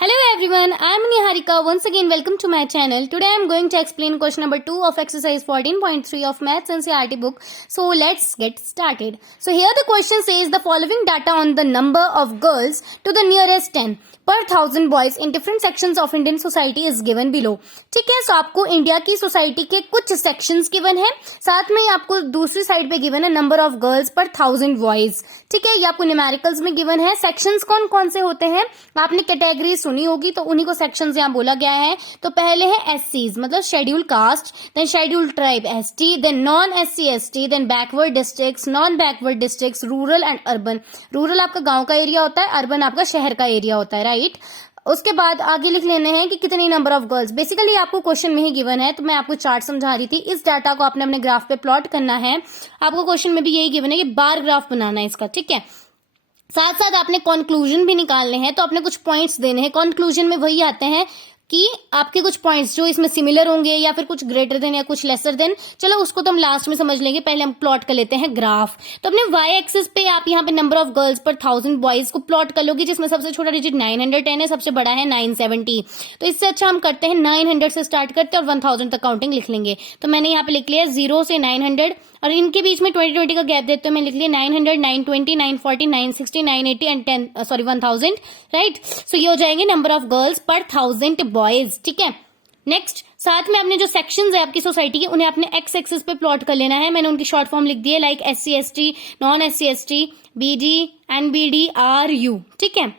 Hello everyone, I am Niharika. Once again welcome to my channel. Today I am going to explain question number 2 of exercise 14.3 of Maths NCERT book. So let's get started. So here the question says the following data on the number of girls to the nearest 10 per 1000 boys in different sections of Indian society is given below. ठीक है, सो आपको India की society के कुछ sections given है, साथ में आपको दूसरी साइड पे गिवन है नंबर ऑफ गर्ल्स पर 1000 बॉयज. ठीक है, ये आपको न्यूमेरिकल्स में गिवन है. सेक्शंस कौन कौन से होते हैं आपने कैटेगरी सुनी होगी, तो उन्हीं को सेक्शंस यहाँ बोला गया है. तो पहले है एससीज मतलब schedule caste, then schedule tribe ST, then non SC ST, then backward districts, non backward districts, rural and urban. Rural आपका गांव का एरिया होता है, अर्बन आपका शहर का एरिया होता है, राइट. उसके बाद आगे लिख लेने हैं कि कितनी नंबर ऑफ गर्ल्स. बेसिकली आपको क्वेश्चन में ही गिवन है, तो मैं आपको चार्ट समझा रही थी. इस डाटा को आपने अपने ग्राफ पे प्लॉट करना है. आपको क्वेश्चन में भी यही गिवन है कि बार ग्राफ बनाना है इसका. ठीक है, साथ साथ आपने कंक्लूजन भी निकालने हैं, तो आपने कुछ पॉइंट्स देने हैं. कंक्लूजन में वही आते हैं कि आपके कुछ पॉइंट्स जो इसमें सिमिलर होंगे या फिर कुछ ग्रेटर देन या कुछ लेसर देन. चलो उसको तो हम लास्ट में समझ लेंगे, पहले हम प्लॉट कर लेते हैं ग्राफ. तो अपने वाई एक्सिस पे आप यहाँ पे नंबर ऑफ गर्ल्स पर 1000 बॉयज को प्लॉट कर लोगे, जिसमें सबसे छोटा डिजिट 910 है, सबसे बड़ा है 970. तो इससे अच्छा हम करते हैं 900 से स्टार्ट करते हैं और 1000 तक काउंटिंग लिख लेंगे. तो मैंने यहाँ पे लिख लिया 0 से 900 और इनके बीच में 20 का गैप देते हुए मैं लिख लिया 900, 920, 940, 960, 980 एंड 1000, राइट. सो ये हो जाएंगे नंबर ऑफ गर्ल्स पर 1000 बॉयज. ठीक है, नेक्स्ट साथ में आपने जो सेक्शंस है आपकी सोसाइटी के, उन्हें आपने एक्स एक्सिस पे प्लॉट कर लेना है. मैंने उनकी शॉर्ट फॉर्म लिख दी है, like SC ST, non SC ST, BD, NBD, RU. ठीक है,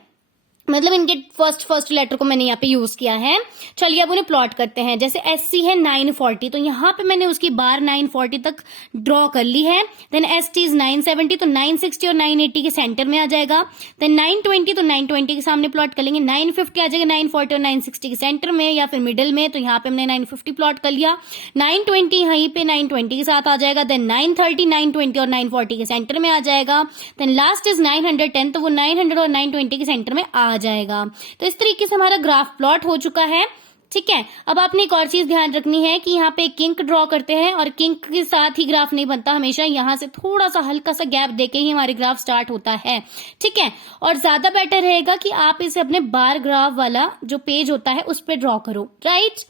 मतलब इनके फर्स्ट लेटर को मैंने यहाँ पे यूज किया है. चलिए अब उन्हें प्लॉट करते हैं. जैसे एससी है 940, तो यहाँ पे मैंने उसकी बार 940 तक ड्रॉ कर ली है. देन एसटी इज 970, तो 960 और 980 के सेंटर में आ जाएगा. देन 920, तो 920 के सामने प्लॉट कर लेंगे. 950 आ जाएगा 940 और 960 के सेंटर में या फिर मिडिल में, तो यहाँ पे हमने 950 प्लॉट कर लिया. 920 यहीं पे 920 के साथ आ जाएगा. देन 930, 920 और 940 के सेंटर में आ जाएगा. देन लास्ट इज 910, तो वो 900 और 920 के सेंटर में आ जाएगा. तो इस तरीके से हमारा ग्राफ प्लॉट हो चुका है. ठीक है, अब आपने एक और चीज ध्यान रखनी है कि यहाँ पे किंक ड्रॉ करते हैं और किंक के साथ ही ग्राफ नहीं बनता, हमेशा यहाँ से थोड़ा सा हल्का सा गैप देके ही हमारे ग्राफ स्टार्ट होता है. ठीक है, और ज्यादा बेटर रहेगा कि आप इसे अपने बार ग्राफ वाला जो पेज होता है उस पर ड्रॉ करो, राइट.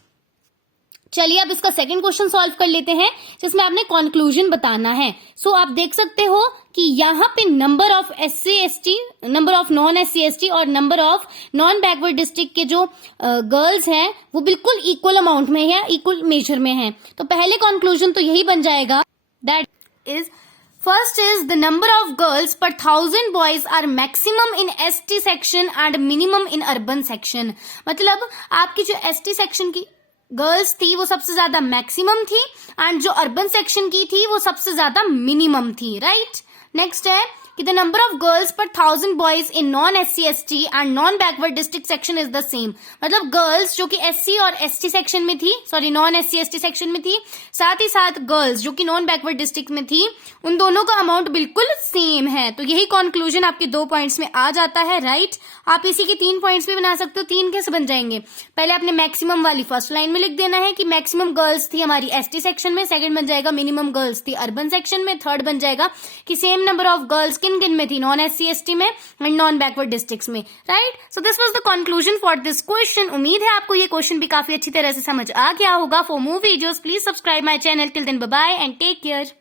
चलिए अब इसका सेकंड क्वेश्चन सॉल्व कर लेते हैं, जिसमें आपने कंक्लूजन बताना है. सो आप देख सकते हो कि यहाँ पे number of SC ST, number of non SC ST और number of non backward district के जो गर्ल्स हैं वो बिल्कुल इक्वल अमाउंट में है, इक्वल मेजर में है. तो पहले कंक्लूजन तो यही बन जाएगा, that is first is the number of girls पर 1000 boys are maximum in ST section and minimum in urban section. मतलब आपकी जो एसटी सेक्शन की गर्ल्स थी वो सबसे ज्यादा मैक्सिमम थी एंड जो अर्बन सेक्शन की थी वो सबसे ज्यादा मिनिमम थी, राइट. नेक्स्ट है कि द नंबर ऑफ गर्ल्स पर 1000 boys in non SC ST and non backward district section is the same. मतलब गर्ल्स जो कि एससी और एसटी सेक्शन में थी, sorry non SC ST section में थी, साथ ही साथ गर्ल्स जो कि नॉन बैकवर्ड डिस्ट्रिक्ट में थी, उन दोनों का अमाउंट बिल्कुल सेम है. तो यही कंक्लूजन आपके 2 पॉइंट्स में आ जाता है, राइट. आप इसी के 3 पॉइंट्स भी बना सकते हो. 3 कैसे बन जाएंगे, पहले आपने मैक्सिमम वाली फर्स्ट लाइन में लिख देना है कि मैक्सिमम गर्ल्स थी हमारी एसटी सेक्शन में, सेकंड बन जाएगा मिनिमम गर्ल्स थी अर्बन सेक्शन में, थर्ड बन जाएगा कि सेम नंबर ऑफ गर्ल्स किन किन में थी, नॉन एससी एसटी में एंड नॉन बैकवर्ड डिस्ट्रिक्ट्स में, right. So this was the conclusion for this question. उम्मीद है आपको ये क्वेश्चन भी काफी अच्छी तरह से समझ आ गया होगा. For more videos please subscribe my channel. Till then bye bye and take care.